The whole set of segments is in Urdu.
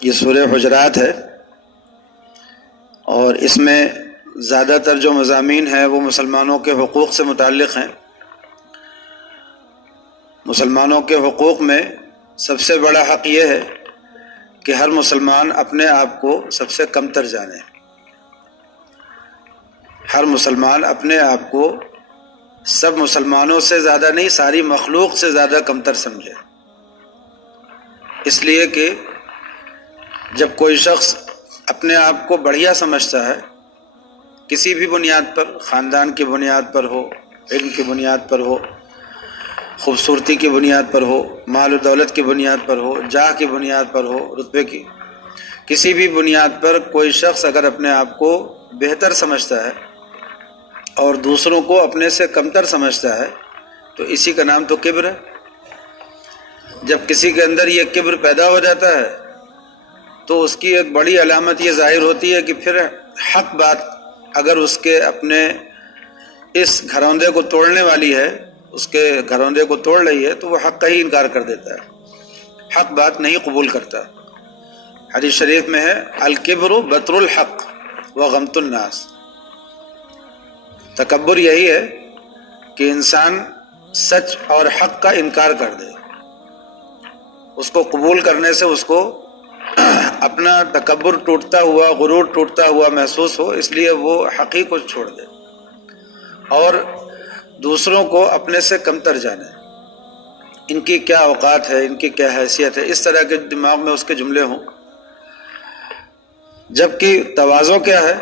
یہ سورہ حجرات ہے، اور اس میں زیادہ تر جو مضامین ہیں وہ مسلمانوں کے حقوق سے متعلق ہیں۔ مسلمانوں کے حقوق میں سب سے بڑا حق یہ ہے کہ ہر مسلمان اپنے آپ کو سب سے کمتر جانے، ہر مسلمان اپنے آپ کو سب مسلمانوں سے زیادہ نہیں، ساری مخلوق سے زیادہ کمتر سمجھے۔ اس لیے کہ جب کوئی شخص اپنے آپ کو بڑھیا سمجھتا ہے کسی بھی بنیاد پر، خاندان کی بنیاد پر ہو، علم کی بنیاد پر ہو، خوبصورتی کی بنیاد پر ہو، مال و دولت کی بنیاد پر ہو، جاہ کی بنیاد پر ہو، رتبے کی، کسی بھی بنیاد پر کوئی شخص اگر اپنے آپ کو بہتر سمجھتا ہے اور دوسروں کو اپنے سے کمتر سمجھتا ہے تو اسی کا نام تو کبر ہے۔ جب کسی کے اندر یہ کبر پیدا ہو جاتا ہے تو اس کی ایک بڑی علامت یہ ظاہر ہوتی ہے کہ پھر حق بات اگر اس کے اپنے اس گھروندے کو توڑنے والی ہے، اس کے گھروندے کو توڑ رہی ہے، تو وہ حق کا ہی انکار کر دیتا ہے، حق بات نہیں قبول کرتا۔ حدیث شریف میں ہے الکبر بطر الحق وغمط الناس، تکبر یہی ہے کہ انسان سچ اور حق کا انکار کر دے، اس کو قبول کرنے سے اس کو اپنا تکبر ٹوٹتا ہوا، غرور ٹوٹتا ہوا محسوس ہو، اس لیے وہ حق ہی کو چھوڑ دے اور دوسروں کو اپنے سے کمتر جانے، ان کی کیا اوقات ہے، ان کی کیا حیثیت ہے، اس طرح کے دماغ میں اس کے جملے ہوں۔ جبکہ تواضع کیا ہے؟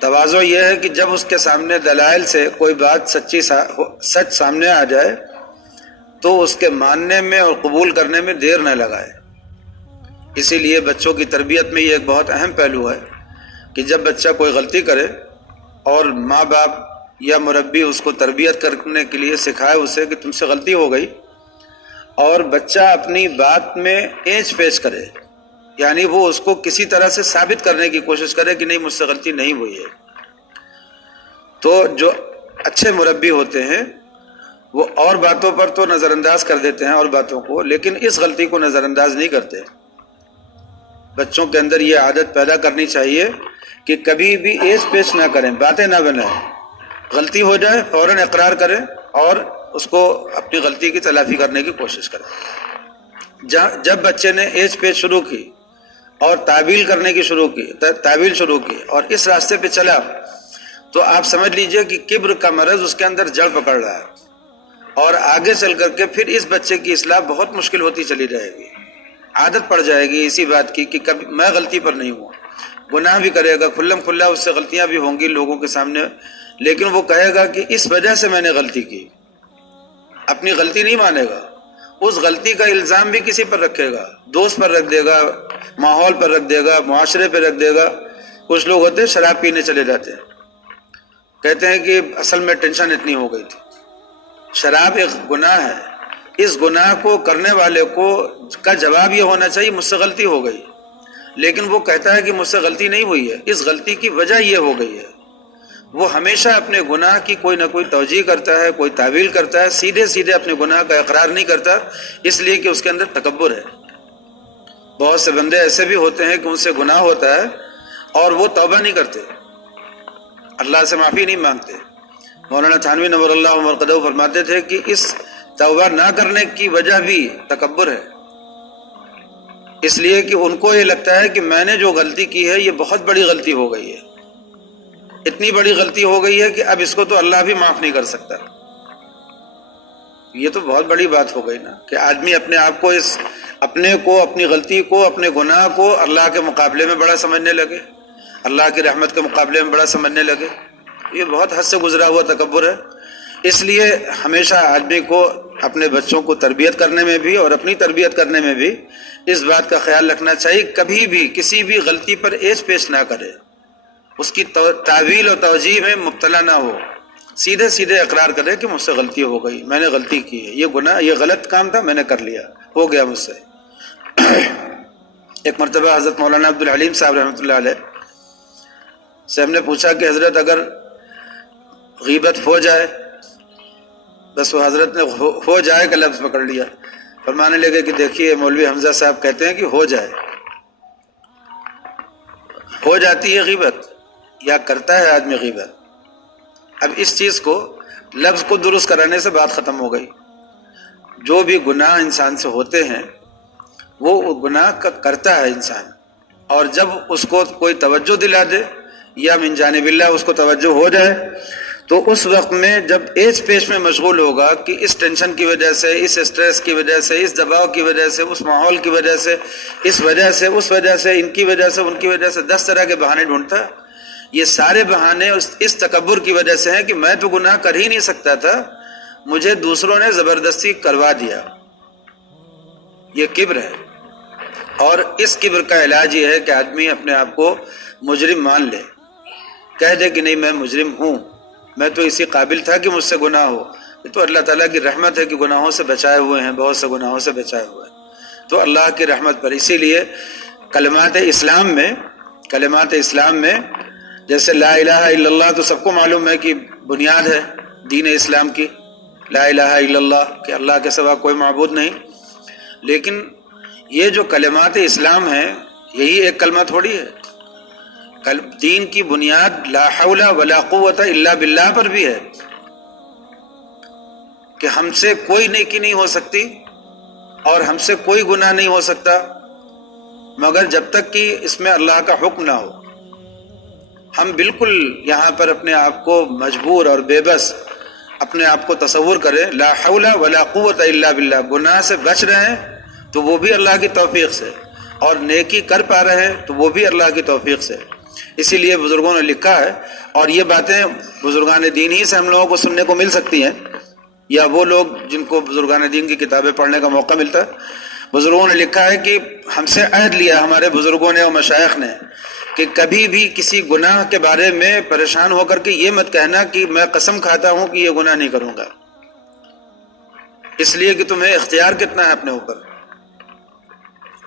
تواضع یہ ہے کہ جب اس کے سامنے دلائل سے کوئی بات سچ سامنے آ جائے تو اس کے ماننے میں اور قبول کرنے میں دیر نہ لگائے۔ اسی لیے بچوں کی تربیت میں یہ ایک بہت اہم پہلو ہے کہ جب بچہ کوئی غلطی کرے اور ماں باپ یا مربی اس کو تربیت کرنے کے لیے سکھائے اسے کہ تم سے غلطی ہو گئی، اور بچہ اپنی بات میں اینچ پیچ کرے، یعنی وہ اس کو کسی طرح سے ثابت کرنے کی کوشش کرے کہ نہیں مجھ سے غلطی نہیں ہوئی ہے، تو جو اچھے مربی ہوتے ہیں وہ اور باتوں پر تو نظر انداز کر دیتے ہیں اور باتوں کو، لیکن اس غلطی کو نظر انداز نہیں کرتے۔ بچوں کے اندر یہ عادت پیدا کرنی چاہیے کہ کبھی بھی ایچ پیچ نہ کریں، باتیں نہ بنائیں، غلطی ہو جائے فوراً اقرار کریں اور اس کو اپنی غلطی کی تلافی کرنے کی کوشش کریں۔ جب بچے نے ایچ پیچ شروع کی اور تعویل شروع کی اور اس راستے پہ چلا تو آپ سمجھ لیجئے کہ کبر کا مرض اس کے اندر جڑ پکڑ رہا ہے، اور آگے چل کر کے پھر اس بچے کی اصلاح بہت مشکل ہوتی چلی جائے گی۔ عادت پڑ جائے گی اسی بات کی کہ کبھی میں غلطی پر نہیں ہوں، گناہ بھی کرے گا، کھلم کھلا اس سے غلطیاں بھی ہوں گی لوگوں کے سامنے، لیکن وہ کہے گا کہ اس وجہ سے میں نے غلطی کی، اپنی غلطی نہیں مانے گا، اس غلطی کا الزام بھی کسی پر رکھے گا، دوست پر رکھ دے گا، ماحول پر رکھ دے گا، معاشرے پہ رکھ دے گا۔ کچھ لوگ ہوتے ہیں شراب پینے چلے جاتے ہیں، کہتے ہیں کہ اصل میں ٹینشن اتنی ہو گئی تھی۔ شراب ایک گناہ ہے، اس گناہ کو کرنے والے کو کا جواب یہ ہونا چاہیے مجھ سے غلطی ہو گئی، لیکن وہ کہتا ہے کہ مجھ سے غلطی نہیں ہوئی ہے، اس غلطی کی وجہ یہ ہو گئی ہے۔ وہ ہمیشہ اپنے گناہ کی کوئی نہ کوئی توجیہ کرتا ہے، کوئی تعویل کرتا ہے، سیدھے اپنے گناہ کا اقرار نہیں کرتا، اس لیے کہ اس کے اندر تکبر ہے۔ بہت سے بندے ایسے بھی ہوتے ہیں کہ ان سے گناہ ہوتا ہے اور وہ توبہ نہیں کرتے، اللہ سے معافی نہیں مانگتے۔ مولانا تھانوی نور اللہ مرقدہ فرماتے تھے کہ اس توبہ نہ کرنے کی وجہ بھی تکبر ہے، اس لیے کہ ان کو یہ لگتا ہے کہ میں نے جو غلطی کی ہے یہ بہت بڑی غلطی ہو گئی ہے، اتنی بڑی غلطی ہو گئی ہے کہ اب اس کو تو اللہ بھی معاف نہیں کر سکتا۔ یہ تو بہت بڑی بات ہو گئی نا کہ آدمی اپنے آپ کو اپنی غلطی کو، اپنے گناہ کو اللہ کے مقابلے میں بڑا سمجھنے لگے، اللہ کی رحمت کے مقابلے میں بڑا سمجھنے لگے۔ یہ بہت حد سے گزرا ہوا تکبر ہے۔ اس لیے ہمیشہ آدمی کو اپنے بچوں کو تربیت کرنے میں بھی اور اپنی تربیت کرنے میں بھی اس بات کا خیال رکھنا چاہیے کبھی بھی کسی بھی غلطی پر ایچ پیچ نہ کرے، اس کی تعویل اور توجیہ میں مبتلا نہ ہو، سیدھے اقرار کرے کہ مجھ سے غلطی ہو گئی، میں نے غلطی کی ہے، یہ گناہ، یہ غلط کام تھا، میں نے کر لیا، ہو گیا مجھ سے۔ ایک مرتبہ حضرت مولانا عبدالحلیم صاحب رحمۃ اللہ علیہ سے ہم نے پوچھا کہ حضرت اگر غیبت ہو جائے، بس وہ حضرت نے ہو جائے کا لفظ پکڑ لیا، فرمانے لگے کہ دیکھیے مولوی حمزہ صاحب کہتے ہیں کہ ہو جائے، ہو جاتی ہے غیبت یا کرتا ہے آدمی غیبت. اب اس چیز کو لفظ کو درست کرانے سے بات ختم ہو گئی. جو بھی گناہ انسان سے ہوتے ہیں وہ گناہ کرتا ہے انسان، اور جب اس کو کوئی توجہ دلا دے یا من جانب اللہ اس کو توجہ ہو جائے تو اس وقت میں جب ایج پیش میں مشغول ہوگا کہ اس ٹینشن کی وجہ سے، اس اسٹریس کی وجہ سے، اس دباؤ کی وجہ سے، اس ماحول کی وجہ سے، اس وجہ سے، اس وجہ سے، ان کی وجہ سے، ان کی وجہ سے 10 طرح کے بہانے ڈھونڈتا ہے. یہ سارے بہانے اس تکبر کی وجہ سے ہیں کہ میں تو گناہ کر ہی نہیں سکتا تھا، مجھے دوسروں نے زبردستی کروا دیا. یہ کبر ہے. اور اس کبر کا علاج یہ ہے کہ آدمی اپنے آپ کو مجرم مان لے، کہہ دے کہ نہیں میں مجرم ہوں، میں تو اسی قابل تھا کہ مجھ سے گناہ ہو. یہ تو اللہ تعالیٰ کی رحمت ہے کہ گناہوں سے بچائے ہوئے ہیں، بہت سے گناہوں سے بچائے ہوئے ہیں، تو اللہ کی رحمت پر. اسی لیے کلمات اسلام میں جیسے لا الہ الا اللہ تو سب کو معلوم ہے کہ بنیاد ہے دین اسلام کی، لا الہ الا اللہ کہ اللہ کے سوا کوئی معبود نہیں. لیکن یہ جو کلمات اسلام ہیں یہی ایک کلمہ تھوڑی ہے. دین کی بنیاد لا حول ولا قوت الا باللہ پر بھی ہے کہ ہم سے کوئی نیکی نہیں ہو سکتی اور ہم سے کوئی گناہ نہیں ہو سکتا مگر جب تک کہ اس میں اللہ کا حکم نہ ہو. ہم بالکل یہاں پر اپنے آپ کو مجبور اور بے بس اپنے آپ کو تصور کریں لا حول ولا قوت الا باللہ، گناہ سے بچ رہے ہیں تو وہ بھی اللہ کی توفیق سے، اور نیکی کر پا رہے ہیں تو وہ بھی اللہ کی توفیق سے. اسی لیے بزرگوں نے لکھا ہے، اور یہ باتیں بزرگان دین ہی سے ہم لوگوں کو سننے کو مل سکتی ہیں یا وہ لوگ جن کو بزرگان دین کی کتابیں پڑھنے کا موقع ملتا ہے. بزرگوں نے لکھا ہے کہ ہم سے عہد لیا ہمارے بزرگوں نے اور مشائخ نے کہ کبھی بھی کسی گناہ کے بارے میں پریشان ہو کر کے یہ مت کہنا کہ میں قسم کھاتا ہوں کہ یہ گناہ نہیں کروں گا، اس لیے کہ تمہیں اختیار کتنا ہے اپنے اوپر.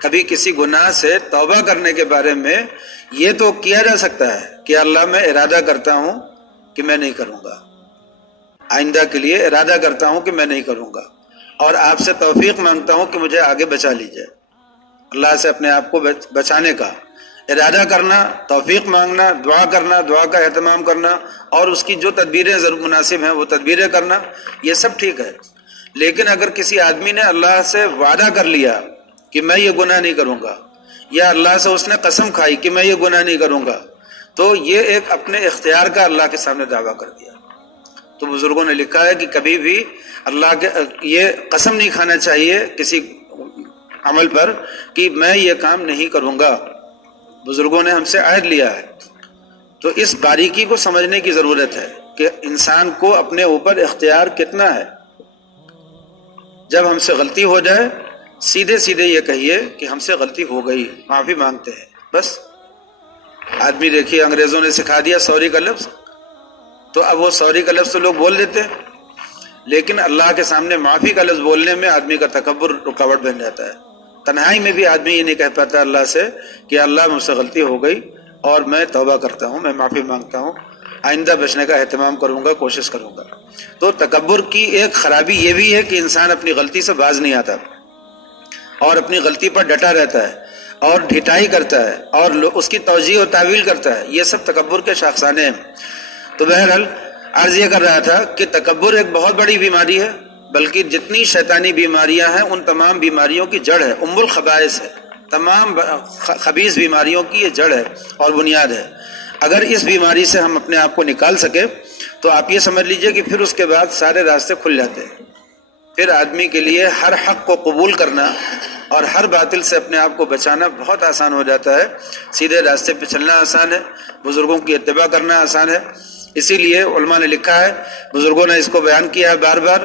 کبھی کسی گناہ سے توبہ کرنے کے بارے میں یہ تو کیا جا سکتا ہے کہ اللہ میں ارادہ کرتا ہوں کہ میں نہیں کروں گا، آئندہ کے لیے ارادہ کرتا ہوں کہ میں نہیں کروں گا، اور آپ سے توفیق مانگتا ہوں کہ مجھے آگے بچا لیجئے. اللہ سے اپنے آپ کو بچانے کا ارادہ کرنا، توفیق مانگنا، دعا کرنا، دعا کا اہتمام کرنا، اور اس کی جو تدبیریں ضرور مناسب ہیں وہ تدبیریں کرنا، یہ سب ٹھیک ہے. لیکن اگر کسی آدمی نے اللہ سے وعدہ کر لیا کہ میں یہ گناہ نہیں کروں گا، یا اللہ سے اس نے قسم کھائی کہ میں یہ گناہ نہیں کروں گا، تو یہ ایک اپنے اختیار کا اللہ کے سامنے دعویٰ کر دیا. تو بزرگوں نے لکھا ہے کہ کبھی بھی اللہ کے یہ قسم نہیں کھانا چاہیے کسی عمل پر کہ میں یہ کام نہیں کروں گا. بزرگوں نے ہم سے عہد لیا ہے. تو اس باریکی کو سمجھنے کی ضرورت ہے کہ انسان کو اپنے اوپر اختیار کتنا ہے. جب ہم سے غلطی ہو جائے سیدھے سیدھے یہ کہیے کہ ہم سے غلطی ہو گئی، معافی مانگتے ہیں، بس. آدمی دیکھیے انگریزوں نے سکھا دیا سوری کا لفظ، تو اب وہ سوری کا لفظ تو لوگ بول دیتے ہیں، لیکن اللہ کے سامنے معافی کا لفظ بولنے میں آدمی کا تکبر رکاوٹ بن جاتا ہے. تنہائی میں بھی آدمی یہ نہیں کہہ پاتا اللہ سے کہ اللہ مجھ سے غلطی ہو گئی اور میں توبہ کرتا ہوں، میں معافی مانگتا ہوں، آئندہ بچنے کا اہتمام کروں گا، کوشش کروں گا. تو تکبر کی ایک خرابی یہ بھی ہے کہ انسان اپنی غلطی سے باز نہیں آتا اور اپنی غلطی پر ڈٹا رہتا ہے اور ڈھٹائی کرتا ہے اور اس کی توجیہ و تعویل کرتا ہے. یہ سب تکبر کے شاخسانے ہیں. تو بہرحال عرض یہ کر رہا تھا کہ تکبر ایک بہت بڑی بیماری ہے، بلکہ جتنی شیطانی بیماریاں ہیں ان تمام بیماریوں کی جڑ ہے، ام الخبائث ہے. تمام خبیث بیماریوں کی یہ جڑ ہے اور بنیاد ہے. اگر اس بیماری سے ہم اپنے آپ کو نکال سکے تو آپ یہ سمجھ لیجئے کہ پھر اس کے بعد سارے راستے کھل جاتے ہیں. پھر آدمی کے لیے ہر حق کو قبول کرنا اور ہر باطل سے اپنے آپ کو بچانا بہت آسان ہو جاتا ہے. سیدھے راستے پہ چلنا آسان ہے، بزرگوں کی اتباع کرنا آسان ہے. اسی لیے علماء نے لکھا ہے، بزرگوں نے اس کو بیان کیا ہے بار بار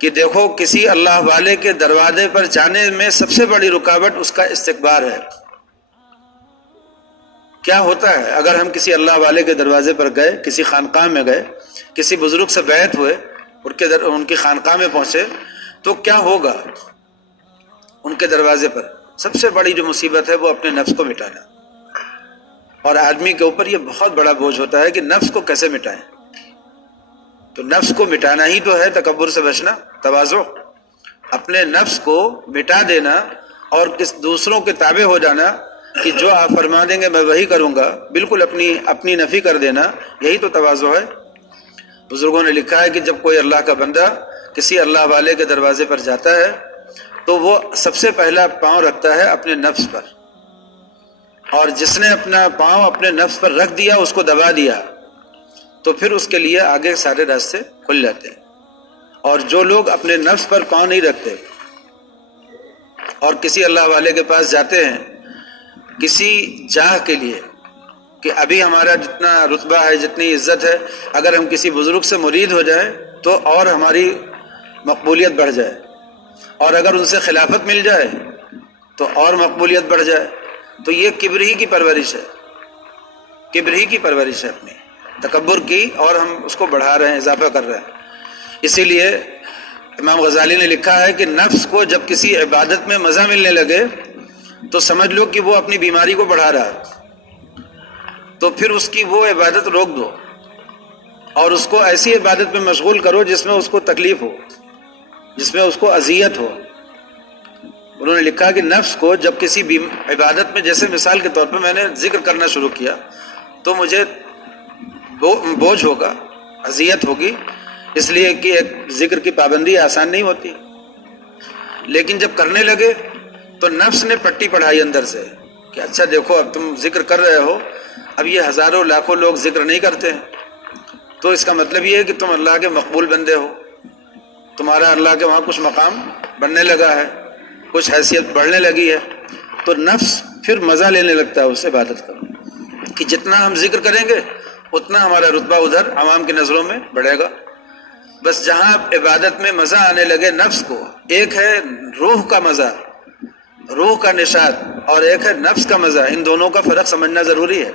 کہ دیکھو کسی اللہ والے کے دروازے پر جانے میں سب سے بڑی رکاوٹ اس کا استکبار ہے. کیا ہوتا ہے اگر ہم کسی اللہ والے کے دروازے پر گئے، کسی خانقاہ میں گئے، کسی بزرگ سے بیعت ہوئے، ان کی خانقاہ میں پہنچے، تو کیا ہوگا؟ ان کے دروازے پر سب سے بڑی جو مصیبت ہے وہ اپنے نفس کو مٹانا. اور آدمی کے اوپر یہ بہت بڑا بوجھ ہوتا ہے کہ نفس کو کیسے مٹائیں. تو نفس کو مٹانا ہی تو ہے تکبر سے بچنا، تواضع. اپنے نفس کو مٹا دینا اور دوسروں کے تابع ہو جانا، کہ جو آپ فرما دیں گے میں وہی کروں گا، بالکل اپنی نفی کر دینا، یہی تو تواضع ہے۔ بزرگوں نے لکھا ہے کہ جب کوئی اللہ کا بندہ کسی اللہ والے کے دروازے پر جاتا ہے تو وہ سب سے پہلا پاؤں رکھتا ہے اپنے نفس پر، اور جس نے اپنا پاؤں اپنے نفس پر رکھ دیا، اس کو دبا دیا، تو پھر اس کے لیے آگے سارے راستے کھل جاتے ہیں۔ اور جو لوگ اپنے نفس پر پاؤں نہیں رکھتے اور کسی اللہ والے کے پاس جاتے ہیں کسی جاہ کے لیے کہ ابھی ہمارا جتنا رتبہ ہے، جتنی عزت ہے، اگر ہم کسی بزرگ سے مرید ہو جائیں تو اور ہماری مقبولیت بڑھ جائے، اور اگر ان سے خلافت مل جائے تو اور مقبولیت بڑھ جائے، تو یہ کبر ہی کی پرورش ہے، کبر ہی کی پرورش ہے، اپنی تکبر کی، اور ہم اس کو بڑھا رہے ہیں، اضافہ کر رہے ہیں۔ اسی لیے امام غزالی نے لکھا ہے کہ نفس کو جب کسی عبادت میں مزہ ملنے لگے تو سمجھ لو کہ وہ اپنی بیماری کو بڑھا رہا ہے، تو پھر اس کی وہ عبادت روک دو اور اس کو ایسی عبادت میں مشغول کرو جس میں اس کو تکلیف ہو، جس میں اس کو اذیت ہو۔ انہوں نے لکھا کہ نفس کو جب کسی عبادت میں، جیسے مثال کے طور پہ میں نے ذکر کرنا شروع کیا تو مجھے بوجھ ہوگا، اذیت ہوگی، اس لیے کہ ایک ذکر کی پابندی آسان نہیں ہوتی، لیکن جب کرنے لگے تو نفس نے پٹی پڑھائی اندر سے کہ اچھا دیکھو اب تم ذکر کر رہے ہو، اب یہ ہزاروں لاکھوں لوگ ذکر نہیں کرتے ہیں، تو اس کا مطلب یہ ہے کہ تم اللہ کے مقبول بندے ہو، تمہارا اللہ کے وہاں کچھ مقام بننے لگا ہے، کچھ حیثیت بڑھنے لگی ہے، تو نفس پھر مزہ لینے لگتا ہے اس عبادت کا کہ جتنا ہم ذکر کریں گے اتنا ہمارا رتبہ ادھر عوام کی نظروں میں بڑھے گا۔ بس جہاں عبادت میں مزہ آنے لگے نفس کو، ایک ہے روح کا مزہ، روح کا نشاط، اور ایک ہے نفس کا مزہ، ان دونوں کا فرق سمجھنا ضروری ہے۔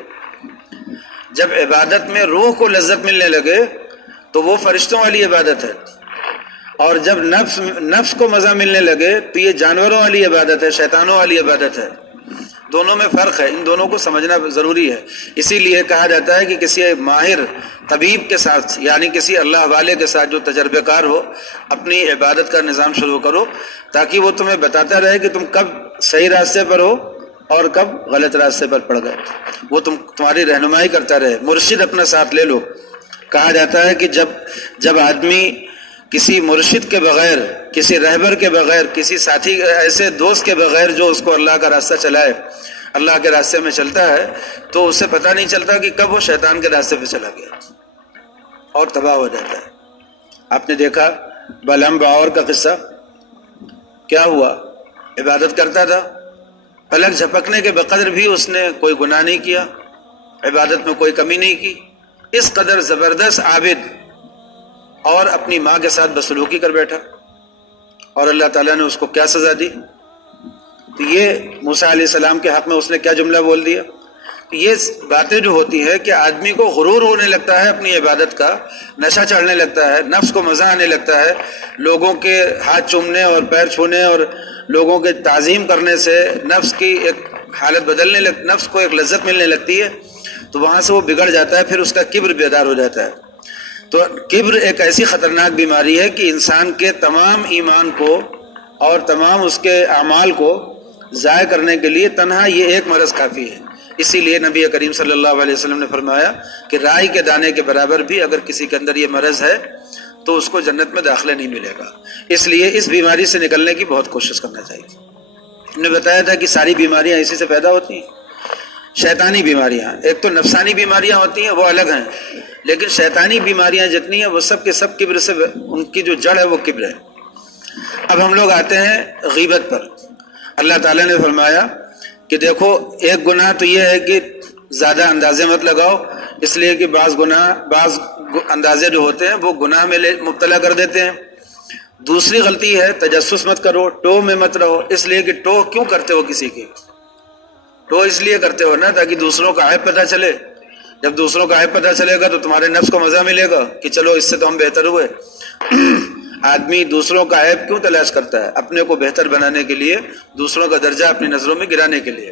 جب عبادت میں روح کو لذت ملنے لگے تو وہ فرشتوں والی عبادت ہے، اور جب نفس کو مزہ ملنے لگے تو یہ جانوروں والی عبادت ہے، شیطانوں والی عبادت ہے۔ دونوں میں فرق ہے، ان دونوں کو سمجھنا ضروری ہے۔ اسی لیے کہا جاتا ہے کہ کسی ماہر طبیب کے ساتھ، یعنی کسی اللہ والے کے ساتھ جو تجربہ کار ہو، اپنی عبادت کا نظام شروع کرو تاکہ وہ تمہیں بتاتا رہے کہ تم کب صحیح راستے پر ہو اور کب غلط راستے پر پڑ گئے، وہ تمہاری رہنمائی کرتا رہے، مرشد اپنا ساتھ لے لو۔ کہا جاتا ہے کہ جب آدمی کسی مرشد کے بغیر، کسی رہبر کے بغیر، کسی ساتھی ایسے دوست کے بغیر جو اس کو اللہ کا راستہ چلائے، اللہ کے راستے میں چلتا ہے، تو اسے پتہ نہیں چلتا کہ کب وہ شیطان کے راستے پہ چلا گیا اور تباہ ہو جاتا ہے۔ آپ نے دیکھا بلعم باور کا قصہ، کیا ہوا؟ عبادت کرتا تھا، پلک جھپکنے کے بقدر بھی اس نے کوئی گناہ نہیں کیا، عبادت میں کوئی کمی نہیں کی، اس قدر زبردست عابد، اور اپنی ماں کے ساتھ بدسلوکی کر بیٹھا، اور اللہ تعالیٰ نے اس کو کیا سزا دی؟ تو یہ موسیٰ علیہ السلام کے حق میں اس نے کیا جملہ بول دیا؟ یہ باتیں جو ہوتی ہے کہ آدمی کو غرور ہونے لگتا ہے اپنی عبادت کا، نشہ چڑھنے لگتا ہے، نفس کو مزہ آنے لگتا ہے، لوگوں کے ہاتھ چومنے اور پیر چھونے اور لوگوں کے تعظیم کرنے سے نفس کی ایک حالت بدلنے نفس کو ایک لذت ملنے لگتی ہے، تو وہاں سے وہ بگڑ جاتا ہے، پھر اس کا کبر بیدار ہو جاتا ہے۔ تو کبر ایک ایسی خطرناک بیماری ہے کہ انسان کے تمام ایمان کو اور تمام اس کے اعمال کو ضائع کرنے کے لیے تنہا یہ ایک مرض کافی ہے۔ اسی لیے نبی کریم صلی اللہ علیہ وسلم نے فرمایا کہ رائی کے دانے کے برابر بھی اگر کسی کے اندر یہ مرض ہے تو اس کو جنت میں داخلہ نہیں ملے گا۔ اس لیے اس بیماری سے نکلنے کی بہت کوشش کرنا چاہیے۔ ہم نے بتایا تھا کہ ساری بیماریاں اسی سے پیدا ہوتی ہیں۔ شیطانی بیماریاں، ایک تو نفسانی بیماریاں ہوتی ہیں، وہ الگ ہیں، لیکن شیطانی بیماریاں جتنی ہیں وہ سب کے سب کبر سے، ان کی جو جڑ ہے وہ کبر ہے۔ اب ہم لوگ آتے ہیں غیبت پر۔ اللہ تعالیٰ نے فرمایا کہ دیکھو ایک گناہ تو یہ ہے کہ زیادہ اندازے مت لگاؤ، اس لیے کہ بعض اندازے جو ہوتے ہیں وہ گناہ میں مبتلا کر دیتے ہیں۔ دوسری غلطی ہے تجسس مت کرو، ٹو میں مت رہو، اس لیے کہ ٹو کیوں کرتے ہو کسی کی؟ ٹو اس لیے کرتے ہو نا تاکہ دوسروں کا عیب پتہ چلے، جب دوسروں کا عیب پتہ چلے گا تو تمہارے نفس کو مزہ ملے گا کہ چلو اس سے تو ہم بہتر ہوئے۔ آدمی دوسروں کا عیب کیوں تلاش کرتا ہے؟ اپنے کو بہتر بنانے کے لیے، دوسروں کا درجہ اپنی نظروں میں گرانے کے لیے۔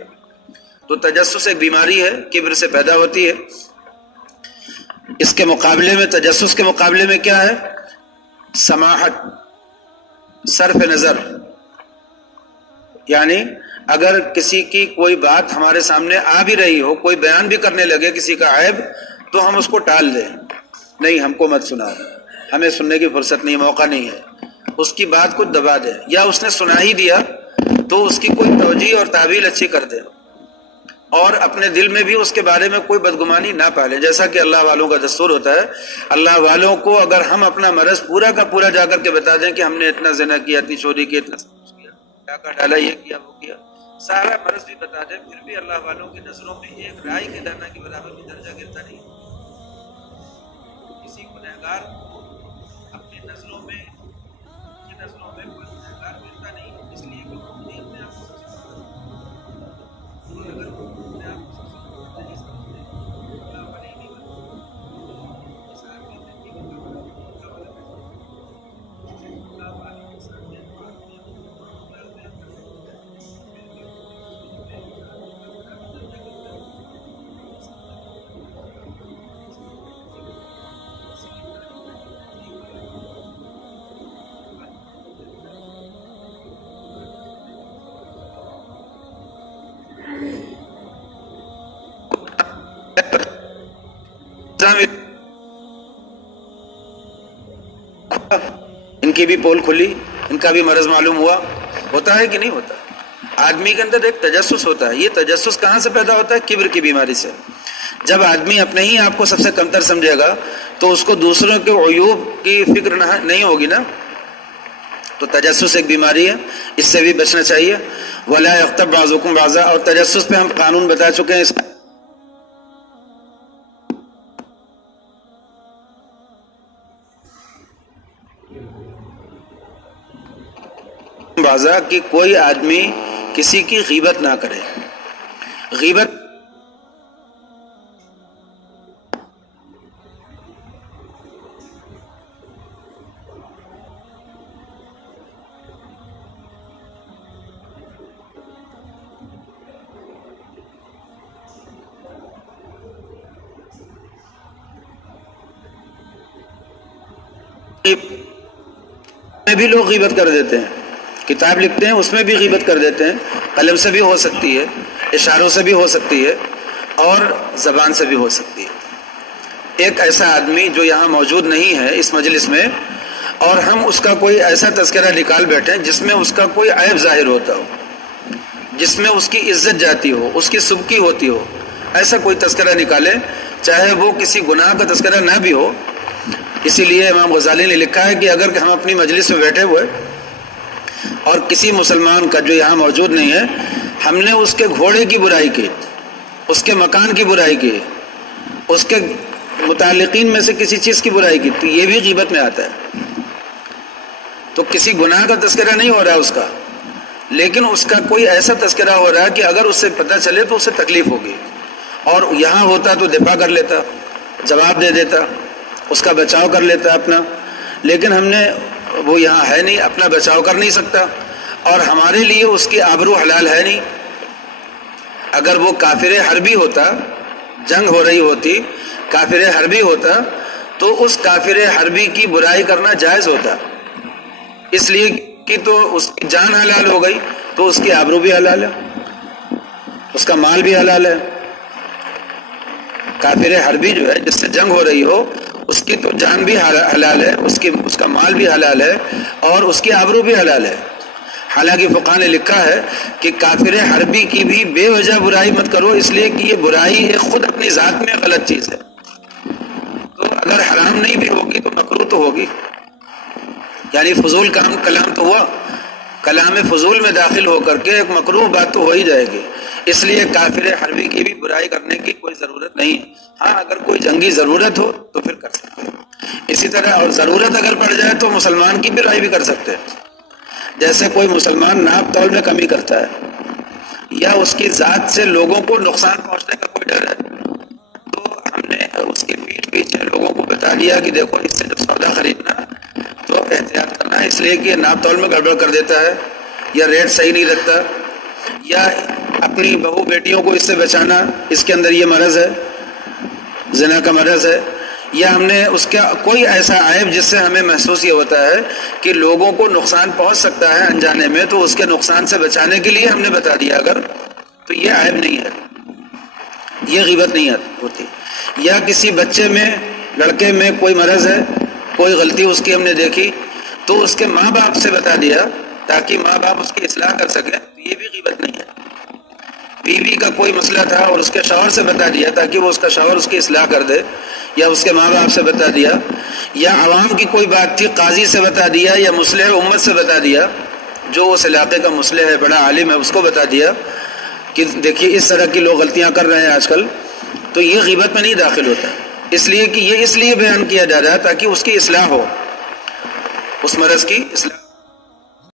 تو تجسس ایک بیماری ہے، کبر سے پیدا ہوتی ہے۔ اس کے مقابلے میں، تجسس کے مقابلے میں کیا ہے؟ سماحت، صرف نظر، یعنی اگر کسی کی کوئی بات ہمارے سامنے آ بھی رہی ہو، کوئی بیان بھی کرنے لگے کسی کا عیب، تو ہم اس کو ٹال دیں، نہیں ہم کو مت سناؤ، ہمیں سننے کی فرصت نہیں، موقع نہیں ہے، اس کی بات کو دبا دیں، یا اس نے سنا ہی دیا تو اس کی کوئی توجیہ اور تعویل اچھی کر دیں، اور اپنے دل میں بھی اس کے بارے میں کوئی بدگمانی نہ پالیں، جیسا کہ اللہ والوں کا دستور ہوتا ہے۔ اللہ والوں کو اگر ہم اپنا مرض پورا کا پورا جا کر کے بتا دیں کہ ہم نے اتنا زنا کیا، اتنی چوری کی، اتنا کیا، ڈاکہ ڈالا، یہ کیا وہ کیا، سارا مرض بھی بتا دیں، پھر بھی اللہ والوں کی نظروں میں ایک رائے کے دانہ کے برابر بھی درجہ گرتا نہیں۔ کسی گنہگار کو اپنی نظروں میں کوئی گنہگار ملتا نہیں، اس لیے کہ وہ نہیں اپنے آپ کو سب سے اور اگر وہ اپنے آپ کو سب سے نہیں سمجھتے اللہ والے نہیں بنتے، اس آدمی میں بھی اللہ والے کے سامنے ان کی بھی پول کھلی، ان کا بھی مرض معلوم ہوا، ہوتا ہے کہ نہیں ہوتا؟ آدمی کے اندر ایک تجسس ہوتا ہے، یہ تجسس کہاں سے پیدا ہوتا ہے؟ کبر کی بیماری سے۔ جب آدمی اپنے ہی آپ کو سب سے کمتر سمجھے گا تو اس کو دوسروں کے عیوب کی فکر نہیں ہوگی نا، تو تجسس ایک بیماری ہے، اس سے بھی بچنا چاہیے۔ وَلَا يَغْتَبْ بَعْضُكُمْ بَعْضًا، اور تجسس پہ ہم قانون بتا چکے ہیں، بازا کہ کوئی آدمی کسی کی غیبت نہ کرے۔ غیبت میں بھی لوگ غیبت کر دیتے ہیں، کتاب لکھتے ہیں اس میں بھی غیبت کر دیتے ہیں، قلم سے بھی ہو سکتی ہے، اشاروں سے بھی ہو سکتی ہے، اور زبان سے بھی ہو سکتی ہے۔ ایک ایسا آدمی جو یہاں موجود نہیں ہے اس مجلس میں، اور ہم اس کا کوئی ایسا تذکرہ نکال بیٹھیں جس میں اس کا کوئی عیب ظاہر ہوتا ہو، جس میں اس کی عزت جاتی ہو، اس کی سبکی ہوتی ہو، ایسا کوئی تذکرہ نکالے، چاہے وہ کسی گناہ کا تذکرہ نہ بھی ہو۔ اسی لیے امام غزالی نے لکھا ہے کہ اگر ہم اپنی مجلس میں بیٹھے ہوئے اور کسی مسلمان کا جو یہاں موجود نہیں ہے، ہم نے اس کے گھوڑے کی برائی کی، اس کے مکان کی برائی کی، اس کے متعلقین میں سے کسی چیز کی برائی کی، تو یہ بھی غیبت میں آتا ہے۔ تو کسی گناہ کا تذکرہ نہیں ہو رہا اس کا، لیکن اس کا کوئی ایسا تذکرہ ہو رہا ہے کہ اگر اس سے پتہ چلے تو اسے تکلیف ہوگی، اور یہاں ہوتا تو دفاع کر لیتا، جواب دے دیتا، اس کا بچاؤ کر لیتا اپنا، لیکن ہم نے وہ یہاں ہے نہیں، اپنا بچاؤ کر نہیں سکتا، اور ہمارے لیے اس کی آبرو حلال ہے نہیں۔ اگر وہ کافر حربی ہوتا، جنگ ہو رہی ہوتی، کافر حربی ہوتا، تو اس کافر حربی کی برائی کرنا جائز ہوتا، اس لیے کہ تو اس کی جان حلال ہو گئی تو اس کی آبرو بھی حلال ہے، اس کا مال بھی حلال ہے۔ کافر حربی جو ہے جس سے جنگ ہو رہی ہو، اس کی تو جان بھی حلال ہے، اس کا مال بھی حلال ہے، اور اس کی آبرو بھی حلال ہے۔ حالانکہ فقہ نے لکھا ہے کہ کافر حربی کی بھی بے وجہ برائی مت کرو، اس لیے کہ یہ برائی خود اپنی ذات میں غلط چیز ہے، تو اگر حرام نہیں بھی ہوگی تو مکروہ تو ہوگی، یعنی فضول کلام تو ہوا، کلام فضول میں داخل ہو کر کے ایک مکروہ بات تو ہو ہی جائے گی، اس لیے کافر حربی کی بھی برائی کرنے کی کوئی ضرورت نہیں۔ ہاں اگر کوئی جنگی ضرورت ہو تو پھر کر سکتے ہیں، اسی طرح اور ضرورت اگر پڑ جائے تو مسلمان کی برائی بھی کر سکتے ہیں، جیسے کوئی مسلمان ناپ تول میں کمی کرتا ہے یا اس کی ذات سے لوگوں کو نقصان پہنچنے کا کوئی ڈر ہے، تو ہم نے اس کے پیٹھ پیچھے لوگوں کو بتا دیا کہ دیکھو اس سے جب سودا خریدنا تو احتیاط کرنا، اس لیے کہ ناپ تول میں گڑبڑ کر دیتا ہے یا ریٹ صحیح نہیں رکھتا، یا اپنی بہو بیٹیوں کو اس سے بچانا، اس کے اندر یہ مرض ہے، زنا کا مرض ہے، یا ہم نے اس کا کوئی ایسا عیب جس سے ہمیں محسوس یہ ہوتا ہے کہ لوگوں کو نقصان پہنچ سکتا ہے انجانے میں، تو اس کے نقصان سے بچانے کے لیے ہم نے بتا دیا اگر، تو یہ عیب نہیں ہے، یہ غیبت نہیں ہوتی۔ یا کسی بچے میں، لڑکے میں کوئی مرض ہے، کوئی غلطی اس کی ہم نے دیکھی تو اس کے ماں باپ سے بتا دیا تاکہ ماں باپ اس کی اصلاح کر سکیں، تو یہ بھی غیبت نہیں ہے۔ بیوی کا کوئی مسئلہ تھا اور اس کے شوہر سے بتا دیا تاکہ وہ اس کا شوہر اس کی اصلاح کر دے، یا اس کے ماں باپ سے بتا دیا، یا عوام کی کوئی بات تھی قاضی سے بتا دیا، یا مصلح امت سے بتا دیا، جو اس علاقے کا مصلح ہے، بڑا عالم ہے، اس کو بتا دیا کہ دیکھیے اس طرح کی لوگ غلطیاں کر رہے ہیں آج کل، تو یہ غیبت میں نہیں داخل ہوتا، اس لیے کہ یہ اس لیے بیان کیا جا رہا ہے تاکہ اس کی اصلاح ہو، اس مرض کی اصلاح